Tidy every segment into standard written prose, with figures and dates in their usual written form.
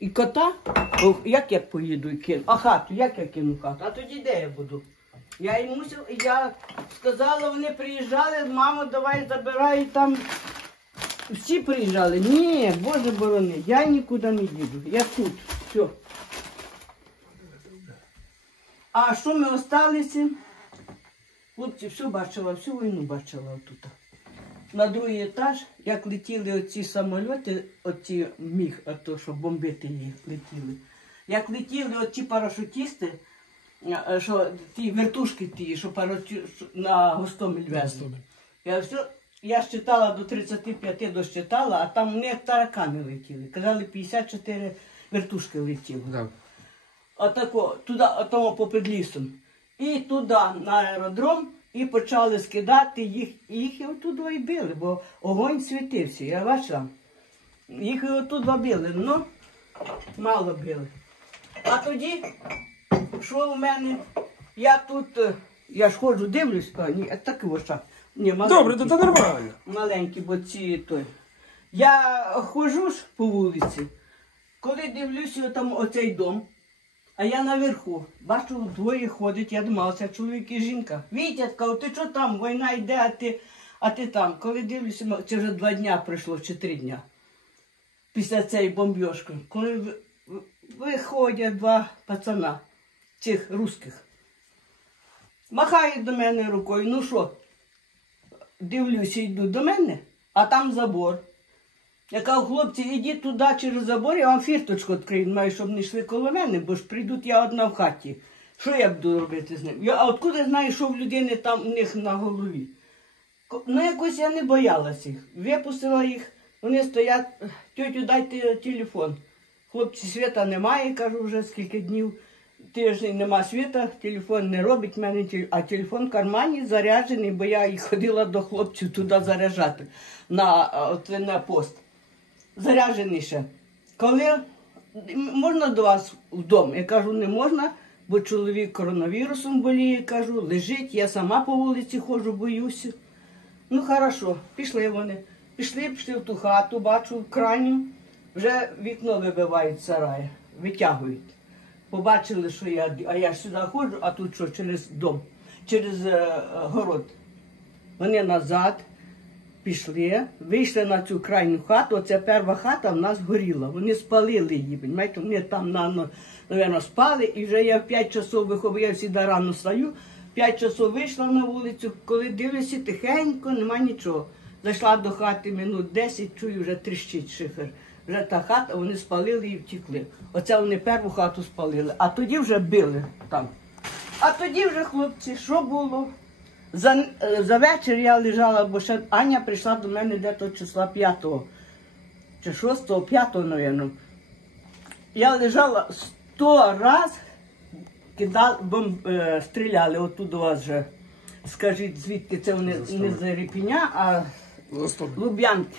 і кота. Ох, як я поїду і кину? А хату, як я кину хату? А тоді де я буду? Я сказала, вони приїжджали, мамо, давай забирай там. Всі приїжджали. Ні, Боже борони, я нікуди не їду. Я тут. Все. А що ми осталися? Хлопці, все бачила, всю війну бачила отут. На другий етаж, як летіли оці самоліти, оці міг, то, що бомбити їх летіли. Як летіли оці парашутісти, що ті вертушки ті, що на Гостомель везли. Я считала до 35 досчитала, а там вони як таракани летіли. Казали, 54 вертушки летіли. Да. Отако, туди, отому попід лісом. І туди, на аеродром, і почали скидати їх. Їх і отуди і били, бо огонь світився. Я бачила. Їх і отуди били, ну, мало били. А тоді, що в мене, я тут, я ж ходжу, дивлюсь, а ні, так ось так. Ні, добре, то нормально. Маленькі, бо ці той. Я ходжу ж по вулиці, коли дивлюся там оцей дом, а я наверху, бачу, двоє ходять, я думала, це чоловік і жінка. Вітятка, ти що там, війна йде, а ти там. Коли дивлюся, це вже 2 дня пройшло, чи 3 дня, після цієї бомбьошки. Коли виходять 2 пацана, цих русських, махають до мене рукою, ну що? Дивлюся, йду до мене, а там забор. Я кажу, хлопці, ідіть туди через забор, я вам фірточку відкрию, маю, щоб не йшли коло мене, бо ж прийдуть я одна в хаті. Що я буду робити з ним? А откуда знаю, що в людини там у них на голові? Ну, якось я не боялася їх. Випустила їх, вони стоять, тьотю, дайте телефон. Хлопці, світа немає, кажу, вже скільки днів. Тиждень нема світа, телефон не робить, а телефон в кармані заряджений, бо я і ходила до хлопців туди заряджати, на пост. Заряджений ще. Коли можна до вас вдома? Я кажу, не можна, бо чоловік коронавірусом боліє, кажу, лежить, я сама по вулиці ходжу, боюся. Ну, хорошо, пішли вони. Пішли в ту хату, бачу, в крайню, вже вікно вибивають з сараю, витягують. Побачили, що я сюди ходжу, а тут що, через дом, через город. Вони назад пішли, вийшли на цю крайню хату, оця перша хата в нас горіла. Вони спалили її, розумієте, вони там, мабуть, спали, і вже я в 5 часов виходила, я завжди рано стаю, 5 часов вийшла на вулицю, коли дивлюся, тихенько, нема нічого. Зайшла до хати минут 10, чую, вже тріщить шифер. Вже та хата, вони спалили і втекли. Оце вони першу хату спалили, а тоді вже били там. А тоді вже, хлопці, що було? За вечір я лежала, бо ще Аня прийшла до мене десь числа 5-го, чи 6-го, 5-го, мабуть. Я лежала 100 раз, стріляли отут у вас вже. Скажіть, звідки це вони не з Ірпеня, а Луб'янки.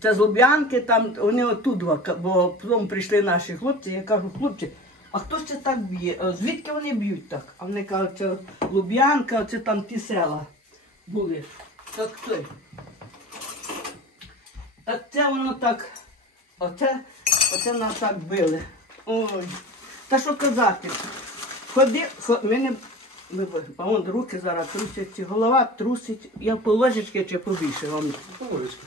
Це з Луб'янки, там вони отут, бо потім прийшли наші хлопці, я кажу, хлопці, а хто ж це так б'є? Звідки вони б'ють так? А вони кажуть, це Луб'янка, це там ті села були. Так це. Так це воно так, оце нас так били. Ой, та що казати, мене, вон руки зараз трусять, голова трусить, я по ложечки чи побільше вам? По ложечки.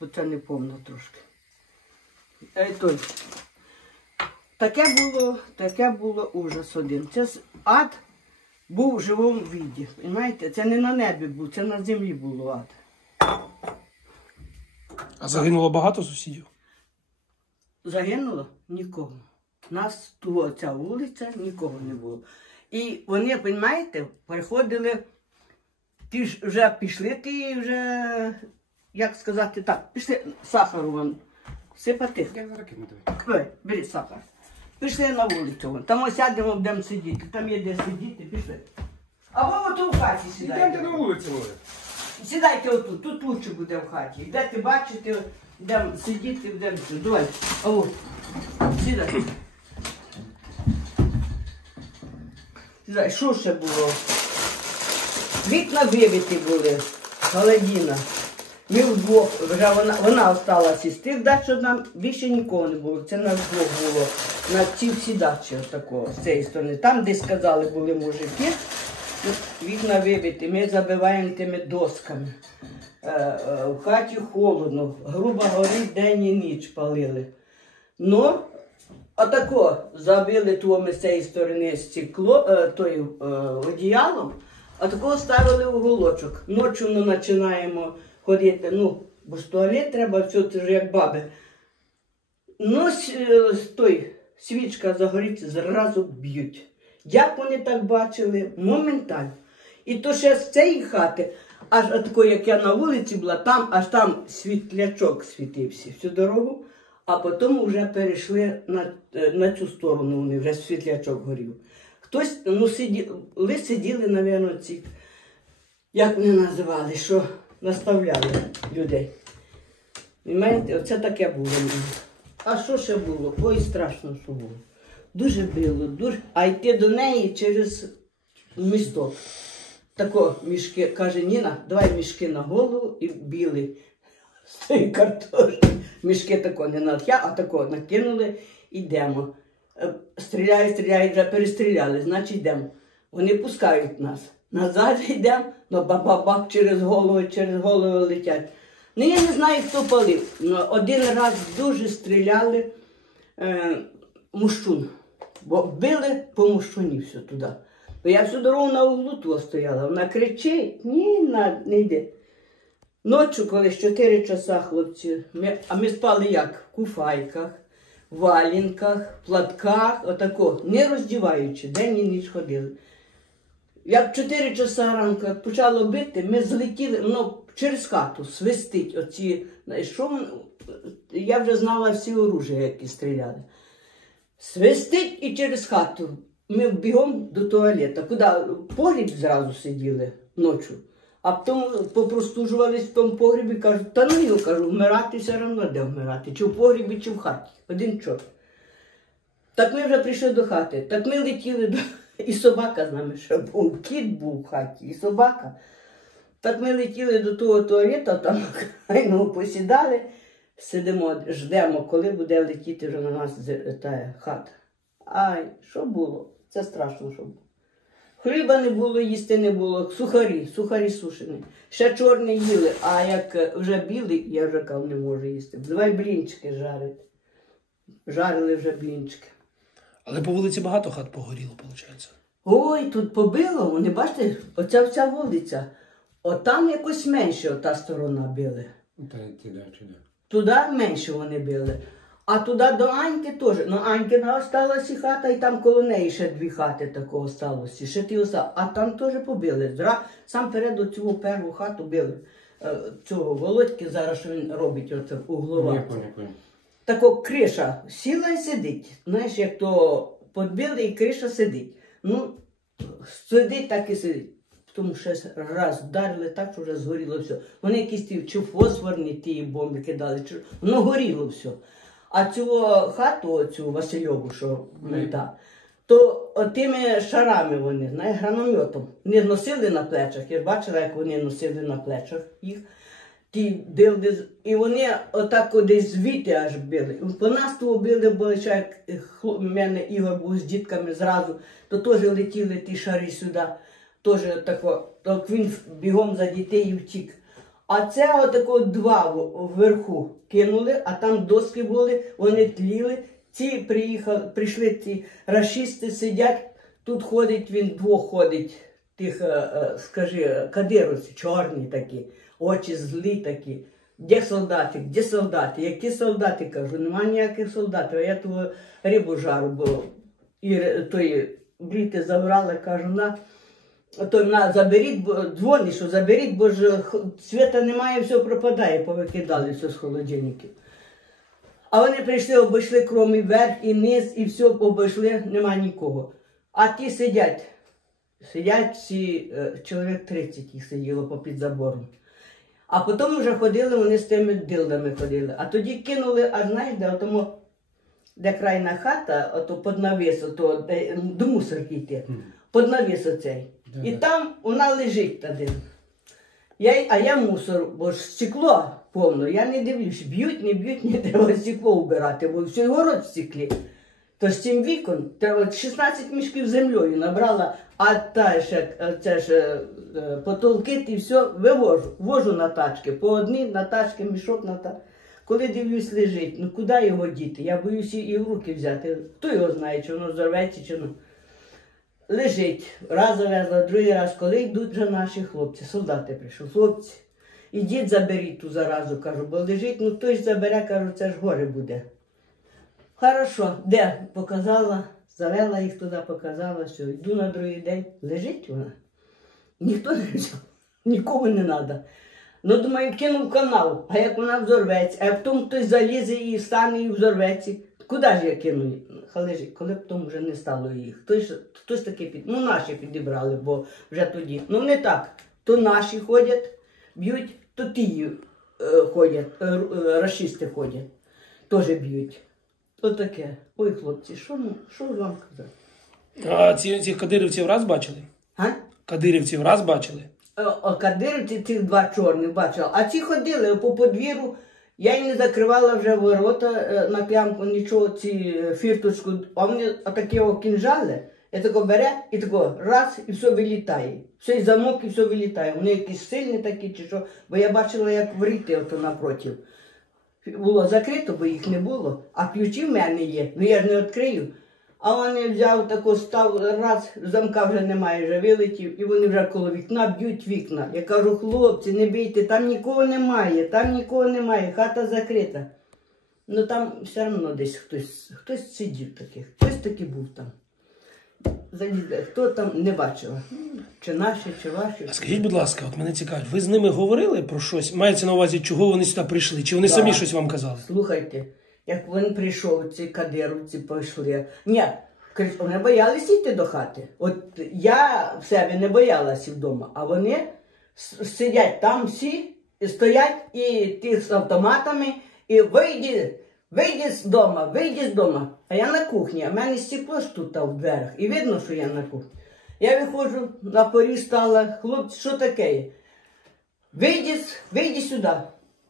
Оце не повно трошки. Таке було ужас один. Це ад був в живому віді. Розумієте? Це не на небі був, це на землі було ад. А загинуло багато сусідів? Загинуло? Нікого. У нас тут ця вулиця, нікого не було. І вони, розумієте, приходили, ті ж вже пішли, ті вже... Як сказати так, пішли сахару вам сипати. Бери сахар. Пішли на вулицю. Там ось сядемо, будемо сидіти. Там є де сидіти, пішли. Або отут в хаті сідайте. Йдемте на вулицю, може. Сідайте отут, тут лучше буде в хаті. Йдете бачите, будемо сидіти, будемо сидіти. Давай, ось, сідай. Сідай, що ще було? Вікна вибиті були, холодина. Ми вдвох, вже вона осталась із тих дач, що нам більше нікого не було. Це нас двох було на ці всі дачі такого, з цієї сторони. Там, де сказали, були мужики, вікна вибиті, ми забиваємо тими досками. В хаті холодно, грубо горить, день і ніч палили. Ну, отако забили ми з цієї сторони стекло, одіялом, а такого ставили уголочок. Ночі ми починаємо ходити, бо ж туалет треба, все це ж як баби. Ну, свічка загориться, зразу б'ють. Як вони так бачили? Моментально. І то ще з цієї хати, аж тако, як я на вулиці була, аж там світлячок світився всю дорогу, а потім вже перейшли на цю сторону, вони вже світлячок горів. Хтось, сиділи, мабуть, ці, як вони називали, що наставляли людей. Понимаєте, оце таке було. А що ще було? Ой, страшно, що було. Дуже било, дуже. А йти до неї через місток. Тако мішки, каже, Ніна, давай мішки на голову і білий. З тої картошки. Мішки тако не на а тако накинули, йдемо. Стріляють, вже перестріляли, значить йдемо. Вони пускають нас. Назад йдемо, бабах через голову летять. Ну, я не знаю, хто палив. Один раз дуже стріляли мущун. Бо били по мущуні все туди. Бо я всю дорогу на углу того стояла. Вона кричить, ні, не йде. Ночі, коли 4 часа, хлопці, ми спали як? В куфайках, валінках, платках, отако, не роздіваючи, день і ніч ходили. Як 4 часа ранку почало бити, ми злетіли, через хату свистить оці, я вже знала всі оружия, які стріляли. Свистить і через хату. Ми бігом до туалета, куди погріб зразу сиділи ночі. А потім попростужувались в тому погрібі, кажуть, та ну його, кажу, вмирати все одно, де вмирати, чи в погрібі, чи в хаті, один чорт. Так ми вже прийшли до хати, так ми летіли, і собака з нами ще був, кіт був в хаті, і собака. Так ми летіли до того туалета, там посідали, сидимо, ждемо, коли буде летіти вже на нас та хата. Ай, що було? Це страшно, що було. Хліба не було, їсти не було, сухарі сушені. Ще чорні їли, а як вже білий, я вже казав, не можу їсти. Давай блінчики жарити. Жарили вже блінчики. Але по вулиці багато хат погоріло, виходить? Ой, тут побило, вони, бачите, оця вся вулиця. Отам якось менше ота сторона били. Туди менше вони били. А туди до Аньки теж. Ну, Анькина осталася хата, і там коло неї ще 2 хати такого сталося. Ще ті осталося. А там теж побили. Сам перед оцю першу хату били. Цього Володьки зараз, що він робить оце углова. Тако криша сіла і сидить. Знаєш, як то підбили і криша сидить. Ну, сидить, так і сидить. Тому що раз вдарили так, що вже згоріло все. Вони якісь чи фосфорні ті бомби кидали, воно горіло все. А цю хату, оцю Васильову, що то тими шарами вони, знаєш, граномьотом. Не носили на плечах. Я бачила, як вони носили на плечах їх. І вони отак десь звідти аж били. По нас того били, бо ще як в мене Ігор був з дітками зразу, то теж летіли ті шари сюди. Теж тако, так він бігом за дітей і втік. А це отако 2 вверху кинули, а там доски були, вони тліли. Ці прийшли ці рашисти, сидять, тут ходить, він 2 ходить, тих, скажи, кадировці, чорні такі, очі злі такі. Де солдати, де солдати? Які солдати, кажу, нема ніяких солдатів, а я того рибу жару, бо і той бріти забрали, кажу, заберіть, дзвонить, що заберіть, бо ж світа немає, все пропадає, повикидали все з холодильників. А вони прийшли, обійшли кром і верх, і низ, і все обійшли, нема нікого. А ті сидять всі, чоловік 30 їх сиділо попід забором. А потім вже ходили, вони з тими дилдами ходили. А тоді кинули, а знаєш, де крайна хата, ото під навіс, ото, до мусорки йти, під навіс оцей. І там вона лежить один. А я мусор, бо ж стекло повно, я не дивлюсь, б'ють, не б'ють, не треба стекло вбирати, бо всій город в стеклі. Тож цим вікон, треба 16 мішків землею набрала, а це ж потолки і все вожу на тачки, по одній на тачки, мішок на тачки. Коли дивлюсь, лежить, ну куди його діти? Я боюся і в руки взяти. Хто його знає, чи воно зорветься, чи воно. Лежить. Раз завезла, другий раз, коли йдуть вже наші хлопці, солдати прийшли. Хлопці, ідіть заберіть ту заразу, кажу, бо лежить, ну хтось забере, кажу, це ж горе буде. Хорошо, де? Показала, завела їх туди, показала, все. Йду на другий день, лежить вона. Ніхто не взяв, нікому не треба. Ну, думаю, кинув канал, а як вона взорветься, а як потім хтось залізе і стане і взорветься, куди ж я кину? Лежить, коли потім вже не стало їх. Хтось таки ну наші підібрали, бо вже тоді. Ну не так, то наші ходять, б'ють, то ті ходять, рашисти ходять, теж б'ють. То таке. Ой, хлопці, що вам казати? А цих кадирівців раз бачили? А? Кадирівців раз бачили? Кадирівці цих два чорних бачила. А ці ходили по подвір'ю, я їм не закривала вже ворота на клямку, нічого, ці фірточку. А вони отакі кінжали, я тако бере і тако раз, і все вилітає. Все, і замок, і все вилітає. Вони якісь сильні такі чи що, бо я бачила, як вріти ото напротив. Було закрито, бо їх не було, а ключі в мене є, ну я ж не відкрию. А вони взяв таку став, раз, замка вже немає, вже вилетів, і вони вже коло вікна б'ють вікна. Я кажу, хлопці, не бійте, там нікого немає, хата закрита. Ну там все одно десь хтось сидів таких, хтось таки був там. Хто там не бачила, чи наші, чи ваші. А скажіть, будь ласка, от мене цікавить, ви з ними говорили про щось? Мається на увазі, чого вони сюди прийшли? Чи вони самі щось вам казали? Слухайте, як він прийшов, ці кадировці пішли. Ні, вони боялися йти до хати. От я в себе не боялася вдома, а вони сидять там всі, і стоять, і ті з автоматами, і вийди з дому. А я на кухні, а в мене стекло ж тут в дверях, і видно, що я на кухні. Я виходжу, на порі стала, хлопці, що таке? Вийди сюди.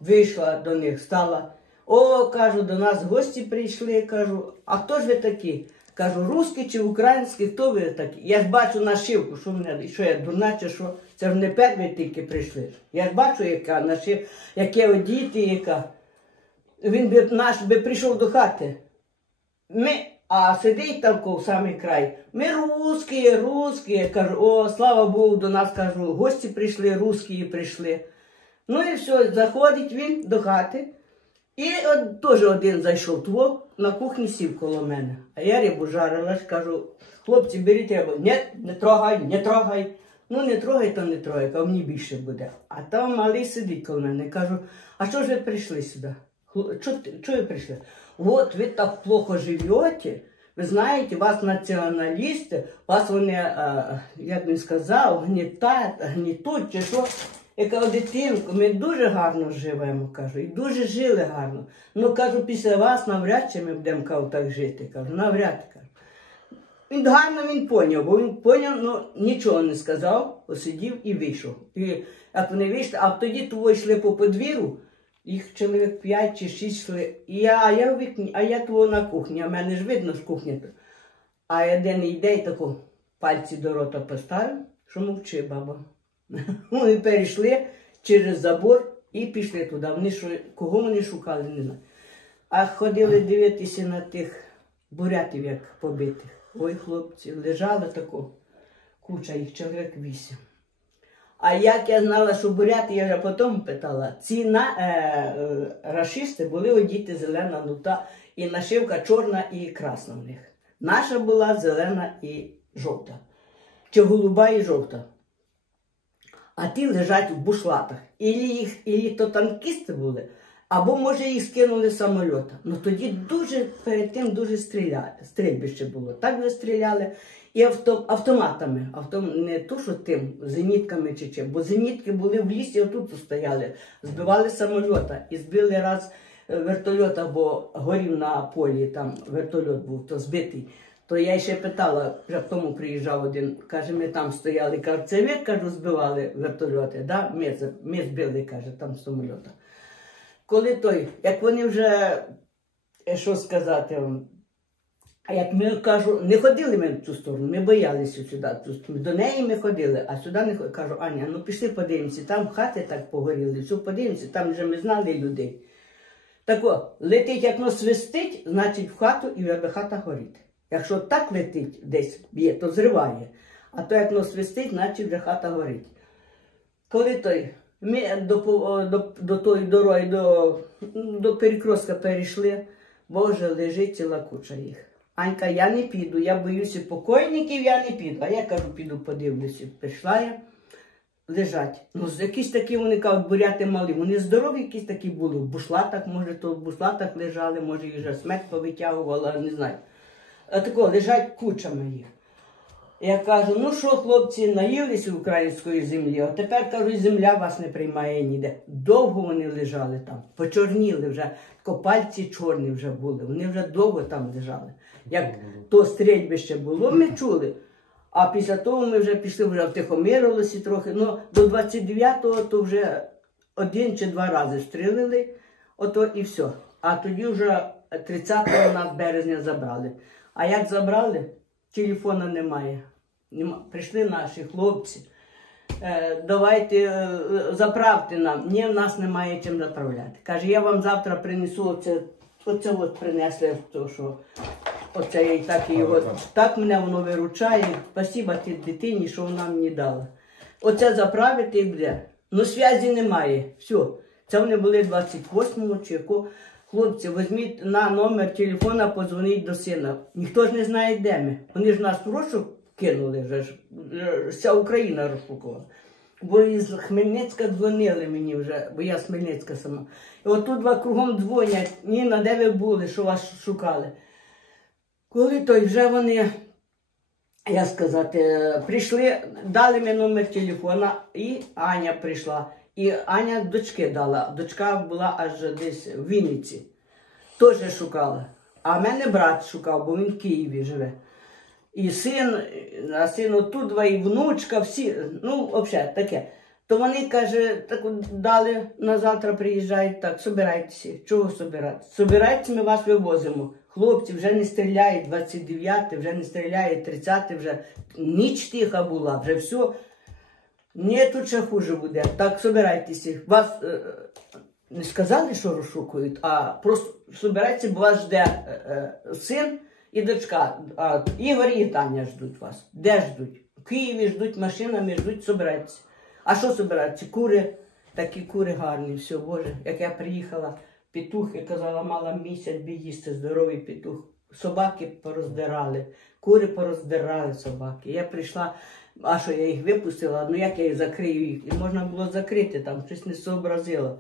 Вийшла до них, стала. О, кажу, до нас гості прийшли, кажу, а хто ж ви такі? Кажу, русські чи українські, хто ви такі? Я ж бачу нашивку, що я дурна чи що? Це ж не перші тільки прийшли. Я ж бачу, яка нашивка, яке одіти, яка. Він би наш прийшов до хати. А сидить там в самий край. Ми русські, кажу, о, слава Богу, до нас, кажу, гості прийшли, русські прийшли. Ну і все, заходить він до хати. І теж один зайшов, на кухні сів коло мене. А я рибу жарила, кажу, хлопці, беріть рибу. Ні, не трогай. Ну не трогай, то не трогай, а мені більше буде. А там малий сидить коло мене. Кажу, а що ж ви прийшли сюди? Чого ви прийшли? От ви так плохо живете, ви знаєте, вас націоналісти, вас вони, як він сказав, гнітуть, чи що. Я кажу, дитинку, ми дуже гарно живемо, кажу, і дуже жили гарно. Ну, кажу, після вас навряд чи ми будемо, кажу, так жити, кажу, навряд, кажу. Він гарно поняв, бо він поняв, ну, нічого не сказав, посидів і вийшов. І як вони вийшли, а тоді твої йшли по подвір'ю, їх чоловік 5 чи 6 йшли, я в вікні, а я твого на кухні, а в мене ж видно з кухні. А один йде і тако пальці до рота поставив, що мовчи, баба. Вони перейшли через забор і пішли туди. Кого вони шукали, не знаю. А ходили дивитися на тих бурятів, як побитих. Ой, хлопці, лежали тако, куча їх, чоловік 8. А як я знала, що буряти, я вже потім питала, ці рашисти були одіти зелена нута, і нашивка чорна і красна в них. Наша була зелена і жовта, чи голуба і жовта. А ті лежать в бушлатах. Ілі то танкісти були, або, може, їх скинули з самольота. Ну тоді перед тим дуже стрільбище було. Так вже стріляли. І автоматами. Не то, що тим, зенітками чи чим. Бо зенітки були в лісі, отут стояли. Збивали самольота. І збили раз вертольота, бо горів на полі, там вертольот був, то збитий. То я ще питала, вже в тому приїжджав один, каже, ми там стояли, каже, це ви, кажу, збивали вертольоти, да? Ми збили, каже, там самольота. Коли той, як вони вже, що сказати вам, а як ми, кажу, не ходили ми в цю сторону, ми боялися сюди, до неї ми ходили, а сюди не ходили. Кажу, Аня, ну пішли подивимося, там хати так погоріли, все подивимося, там вже ми знали людей. Так о, летить, як воно свистить, значить в хату і вже хата горить. Якщо так летить десь б'є, то зриває. А то як воно свистить, значить вже хата горить. Коли той, ми до тої дороги, до перекрестка перейшли, Боже, лежить ціла куча їх. Анька, я не піду, я боюся покойників, я не піду. А я кажу, піду подивлюся. Прийшла я, лежать. Ну, якісь такі, вони кажуть, буряти малі. Вони здорові якісь такі були. В бушлатах, може, то в бушлатах лежали, може, їх вже смерть повитягувала, не знаю. А тако, лежать кучами їх. Я кажу, ну що, хлопці, наїлися української землі, а тепер, кажу, земля вас не приймає ніде. Довго вони лежали там, почорніли вже, пальці чорні вже були, вони вже довго там лежали. Як то стрільбище було, ми чули. А після того ми вже пішли, вже втихомирилися трохи. Ну, до 29-го то вже 1 чи 2 рази стрілили, ото і все. А тоді вже 30-го нас березня забрали. А як забрали, телефона немає. Прийшли наші хлопці, давайте заправте нам. Ні, в нас немає чим заправляти. Каже, я вам завтра принесу, оце от принесли, то, що оце і так його, так мене воно виручає. Спасибо тій дитині, що вона мені дала. Оце заправити і буде. Ну, зв'язі немає. Все. Це вони були 28-го чи якого. Хлопці, візьміть на номер телефона, подзвоніть до сина. Ніхто ж не знає, де ми. Вони ж нас в розшук кинули, вже вся Україна розшукувала. Бо із Хмельницька дзвонили мені вже, бо я з Хмельницька сама. І отут два кругом дзвонять, Ніна, де ви були, що вас шукали. Коли то вже вони, як сказати, прийшли, дали мені номер телефона, і Аня прийшла. І Аня дочки дала. Дочка була аж десь в Вінниці. Теж шукала. А мене брат шукав, бо він в Києві живе. І син, а син отут два, і внучка, всі, ну, взагалі, таке. То вони, каже, так дали, на завтра приїжджають, так, собирайтеся. Чого собиратися? Собирайтеся, ми вас вивозимо. Хлопці, вже не стріляють, 29-й, вже не стріляють, 30-й, вже ніч тиха була, вже все. Ні, тут ще хуже буде. Так, собирайтеся. Вас не сказали, що розшукують, а просто собирайтеся, бо вас жде син і дочка. Ігор і Таня ждуть вас. Де ждуть? В Києві ждуть, машинами ждуть, собирайтеся. А що собираються? Кури, такі кури гарні, все, Боже. Як я приїхала, петух, я казала, мала місяць би їсти, здоровий петух. Собаки пороздирали, кури пороздирали собаки. Я прийшла, а що я їх випустила, ну як я їх закрию їх? І можна було закрити, там щось не сообразила.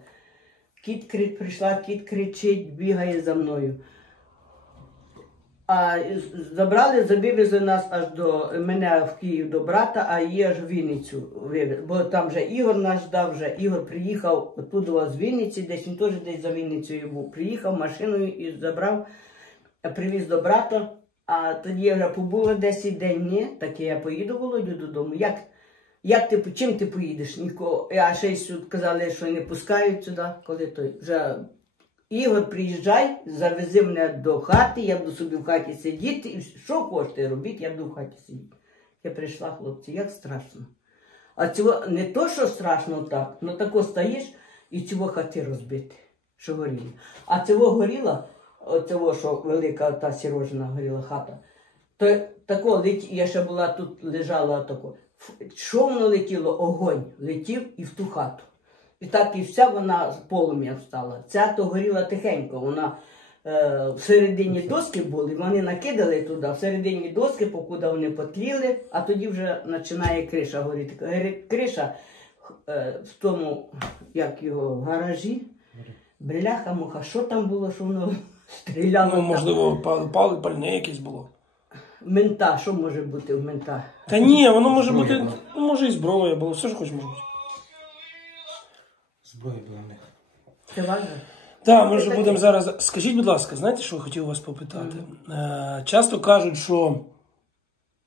Прийшла, кіт кричить, бігає за мною. А забрали, завезли нас аж до мене в Київ до брата, а її аж в Вінницю вивезли. Бо там вже Ігор наш ждав, вже Ігор приїхав оттуда з Вінниці, десь він теж десь за Вінницею був. Приїхав машиною і забрав, привіз до брата. А тоді я вже побула 10 день, ні, так я поїду, Володю, додому. Чим ти поїдеш? Нікого. А ще й казали, що не пускають сюди, коли той. Вже Ігор, приїжджай, завези мене до хати, я буду собі в хаті сидіти, і що хочете робити, я буду в хаті сидіти. Я прийшла, хлопці, як страшно. А цього не то, що страшно так, але тако стоїш і цього хати розбити, що горіло. А цього горіло, оцього, що велика та Сірожина горіла хата, то тако, я ще була тут, лежала тако. Що воно летіло? Огонь летів і в ту хату. І так і вся вона з полум'я встала. Ця то горіла тихенько, вона всередині доски були, вони накидали туди, всередині доски, покуди вони потліли, а тоді вже починає криша горіти. Криша в тому, як його, в гаражі, бляха-муха, що там було, що воно стріляло? Ну, можливо, пальне якесь було. Мента, що може бути в мента? Та ні, воно може бути, ну, може і зброя було, все ж хоч може бути. Зброя була в них. Це важко? Так, ми вже будемо зараз. Скажіть, будь ласка, знаєте, що я хотів вас попитати? Часто кажуть, що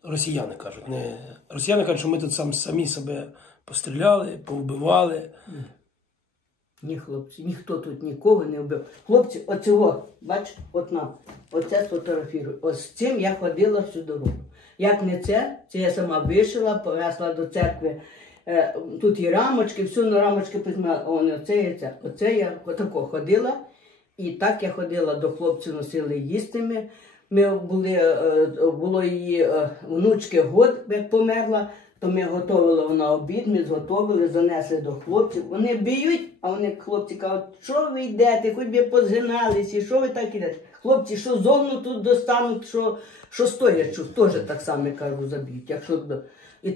росіяни кажуть, що ми тут самі себе постріляли, повбивали. Ні, хлопці, ніхто тут нікого не вбив. Хлопці, оцього, бач, от нам, оце сфотографірую. Ось з цим я ходила всю дорогу. Як не це я сама вишила, повезла до церкви. Тут і рамочки, все на рамочки письма, оце я отако ходила. І так я ходила до хлопців, носили їсти. Було її внучки год, як померла, то ми готували на обід, ми зготовили, занесли до хлопців. Вони б'ють, а вони, хлопці, кажуть, що ви йдете, хоч би позгиналися, що ви так ідете? Хлопці, що зовну тут достануть, що стоячу, теж так само, кажу, заб'ють. І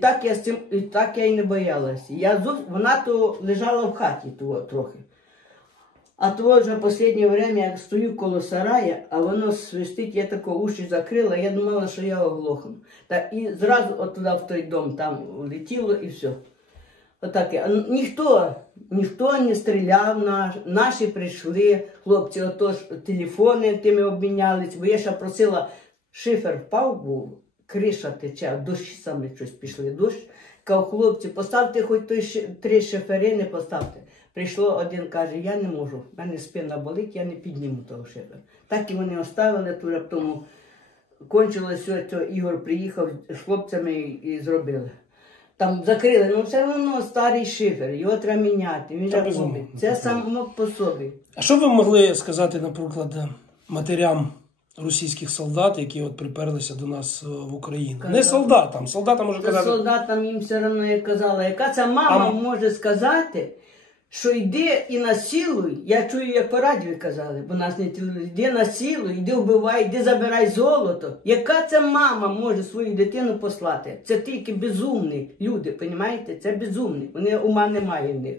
так я і не боялася. Вона то лежала в хаті трохи. А то вже в останнє время, як стою коло сарая, а воно свистить, я тако уші закрила, я думала, що я оглохну. І зразу туди в той дом там летіло і все. Отаке. Ніхто не стріляв, наші прийшли, хлопці, отож телефони тими обмінялись, бо я ще просила, шифер впав був, криша тече, дощі саме щось пішли, дощ. Кажу, хлопці, поставте хоч 3 шифери, поставте. Прийшло один, каже, я не можу, в мене спина болить, я не підніму того шифера. Так і вони оставили, тут тому кончилось все, то Ігор приїхав з хлопцями і зробили. Там закрили, все одно старий шифер, його треба міняти, він же ходить. Це само по собі. А що ви могли сказати, наприклад, матерям російських солдат, які от приперлися до нас в Україну? Не солдатам, може казати. Солдатам їм все одно я казала, яка ця мама може сказати, що йди і насилуй, я чую, як по радіо казали, бо нас не телевізор, йди насилуй, йди вбивай, йди забирай золото. Яка ця мама може свою дитину послати? Це тільки безумні люди, розумієте? Це безумні, ума немає в них.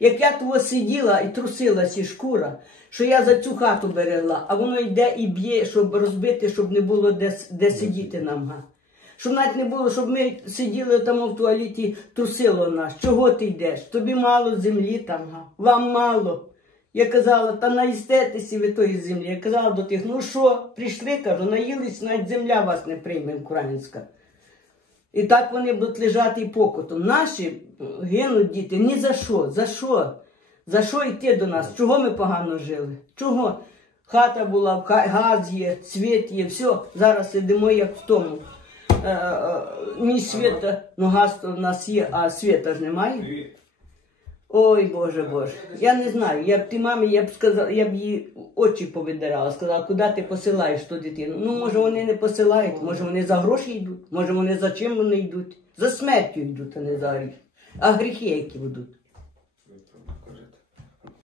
Як я того сиділа і трусилася шкура, що я за цю хату берегла, а воно йде і б'є, щоб розбити, щоб не було де сидіти нам. Щоб навіть не було, щоб ми сиділи там в туалеті, трусило нас. Чого ти йдеш? Тобі мало землі там, вам мало. Я казала, та наїстетеся ви тої землі. Я казала до тих, ну що, прийшли, кажу, наїлись, навіть земля вас не прийме, українська. І так вони будуть лежати і покутом. Наші гинуть діти ні за що, за що? За що йти до нас? Чого ми погано жили? Чого? Хата була, газ є, світ є, все, зараз сидимо як в тому. Ні світа, ну газ то в нас є, а світа ж немає. Ой, Боже. Я не знаю, я б їй очі повидирала, сказала, куди ти посилаєш ту дитину? Ну, може вони не посилають, може вони за гроші йдуть, може вони за чим вони йдуть? За смертю йдуть, а не за гріх. А гріхи які будуть?